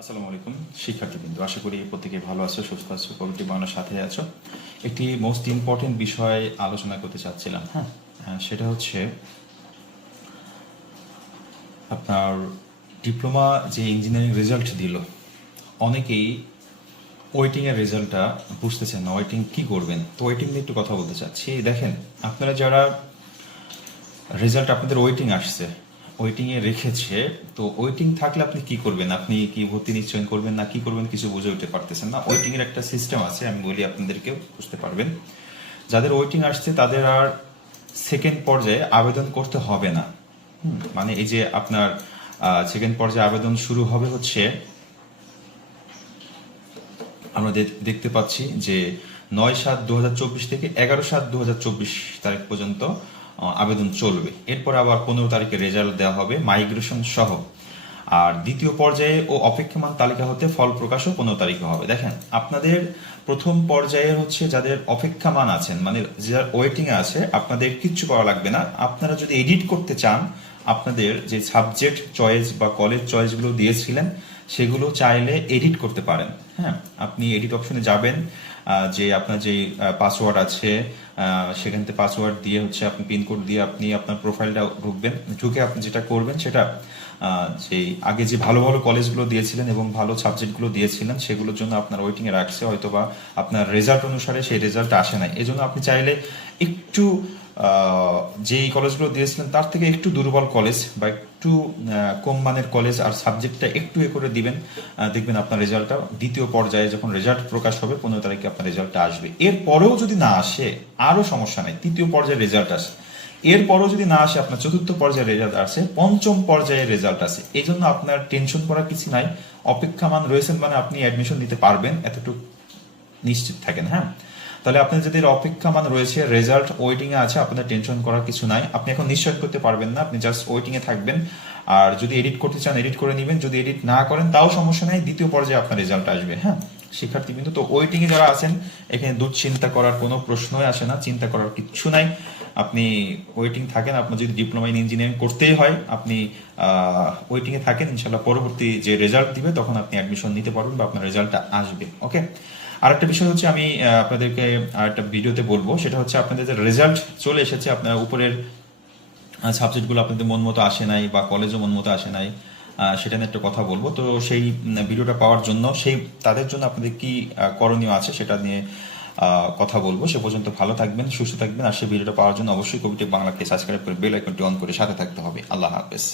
আসসালামু আলাইকুম শিক্ষার্থীবৃন্দ। আশা করি প্রত্যেকে ভালো আছো সুস্থ আছো কমিটি বাংলার সাথে আছো। একটি মোস্ট ইম্পর্টেন্ট বিষয় আলোচনা করতে চাচ্ছিলাম হ্যাঁ? হ্যাঁ, সেটা হচ্ছে আপনার ডিপ্লোমা যে ইঞ্জিনিয়ারিং রেজাল্ট দিল অনেকেই ওয়েটিং এর রেজাল্টটা বুঝতেছেন না ওয়েটিং কি করবেন? তো ওয়েটিং নিয়ে একটু কথা বলতে চাচ্ছি। দেখেন আপনারা যারা রেজাল্ট আপনাদের ওয়েটিং আসছে ওয়েটিং এ রেখেছে, তো ওয়েটিং থাকলে আপনি কি করবেন? আপনি কি ভর্তি নিশ্চয় করবেন না কি করবেন কিছু বুঝে উঠতে পারতেছেন না। ওয়েটিং এর একটা সিস্টেম আছে, আমি বলি আপনাদেরকে বুঝতে পারবেন। যাদের ওয়েটিং আসছে, তাদের আর সেকেন্ড পর্যায়ে আবেদন করতে হবে না। মানে এই যে আপনার সেকেন্ড পর্যায়ে আবেদন শুরু হবে হচ্ছে, আমরা দেখতে পাচ্ছি যে নয় সাত দু থেকে এগারো সাত দু তারিখ পর্যন্ত আবেদন চলবে। এরপর আবার পনেরো তারিখে রেজাল্ট দেওয়া হবে মাইগ্রেশন সহ। আর দ্বিতীয় পর্যায়ে ও অপেক্ষমান তালিকা হতে ফল প্রকাশও পনেরো তারিখে হবে। দেখেন, আপনাদের প্রথম পর্যায়ে হচ্ছে যাদের অপেক্ষামান আছেন মানে যারা ওয়েটিং এ আছে, আপনাদের কিচ্ছু করা লাগবে না। আপনারা যদি এডিট করতে চান, আপনাদের যে সাবজেক্ট চয়েস বা কলেজ চয়েসগুলো দিয়েছিলেন সেগুলো চাইলে এডিট করতে পারেন। হ্যাঁ আপনি এডিট অপশনে যাবেন যে আপনার যে পাসওয়ার্ড আছে সেখান থেকে পাসওয়ার্ড দিয়ে হচ্ছে আপনি পিনকোড দিয়ে আপনি আপনার প্রোফাইলটা ঢুকবেন। ঢুকে আপনি যেটা করবেন সেটা যে আগে যে ভালো ভালো কলেজগুলো দিয়েছিলেন এবং ভালো সাবজেক্টগুলো দিয়েছিলেন, সেগুলোর জন্য আপনার ওয়েটিং এ রাখছে হয়তো বা আপনার রেজাল্ট অনুসারে সেই রেজাল্ট আসে নাই। এজন্য আপনি চাইলে একটু যেই কলেজগুলো দিয়েছিলেন, তার থেকে একটু দুর্বল কলেজ বা একটু কম মানের কলেজ আর সাবজেক্টটা একটু এ করে দিবেন দেখবেন আপনার রেজাল্টটা দ্বিতীয় পর্যায়ে যখন রেজাল্ট প্রকাশ হবে, পনেরো তারিখে আপনার রেজাল্টটা আসবে। এরপরেও যদি না আসে, আরও সমস্যা নেই, তৃতীয় পর্যায়ে রেজাল্ট আসে। এরপরও যদি না আসে, আপনার চতুর্থ পর্যায়ে রেজাল্ট আসে, পঞ্চম পর্যায়ে রেজাল্ট আসে, এই জন্য আপনার টেনশন করার কিছু নাই। অপেক্ষামান রয়েছেন মানে আপনি অ্যাডমিশন নিতে পারবেন, এতটুকু নিশ্চিত থাকেন হ্যাঁ? তাহলে আপনার যাদের অপেক্ষামান রয়েছে রেজাল্ট ওয়েটিং এ আছে আপনাদের টেনশন করার কিছু নাই। আপনি এখন নিশ্চয় করতে পারবেন না, আপনি জাস্ট ওয়েটিং এ থাকবেন। আর যদি এডিট করতে চান এডিট করে নেবেন। যদি এডিট না করেন, তাও সমস্যা নাই, দ্বিতীয় পর্যায়ে আপনার রেজাল্ট আসবে হ্যাঁ? শিক্ষার্থী কিন্তু তো ওয়েটিং এ যারা আছেন, এখানে দুশ্চিন্তা করার কোনো প্রশ্নই আসে না, চিন্তা করার কিচ্ছু নাই। আপনি ওয়েটিং থাকেন, আপনার যদি ডিপ্লোমা ইন ইঞ্জিনিয়ারিং করতেই হয়, আপনি ওয়েটিং এ থাকেন ইনশাল্লাহ পরবর্তী যে রেজাল্ট দিবে, তখন আপনি অ্যাডমিশন নিতে পারবেন বা আপনার রেজাল্টটা আসবে ওকে আরেকটা বিষয় হচ্ছে আমি আপনাদেরকে আরেকটা ভিডিওতে বলব, সেটা হচ্ছে আপনাদের যে রেজাল্ট চলে এসেছে, আপনার উপরের সাবজেক্টগুলো আপনাদের মন মতো আসে নাই বা কলেজও মন মতো আসে নাই সেটা নিয়ে একটা কথা বলব। তো সেই ভিডিওটা পাওয়ার জন্য, সেই, তাদের জন্য আপনাদের কি করণীয় আছে সেটা নিয়ে কথা বলব। সে পর্যন্ত ভালো থাকবেন, সুস্থ থাকবেন, আর সেই ভিডিওটা পাওয়ার জন্য অবশ্যই কবিটি বাংলাকে সাবস্ক্রাইব করে বেল আইকনটি অন করে সাথে থাকতে হবে। আল্লাহ হাফেজ।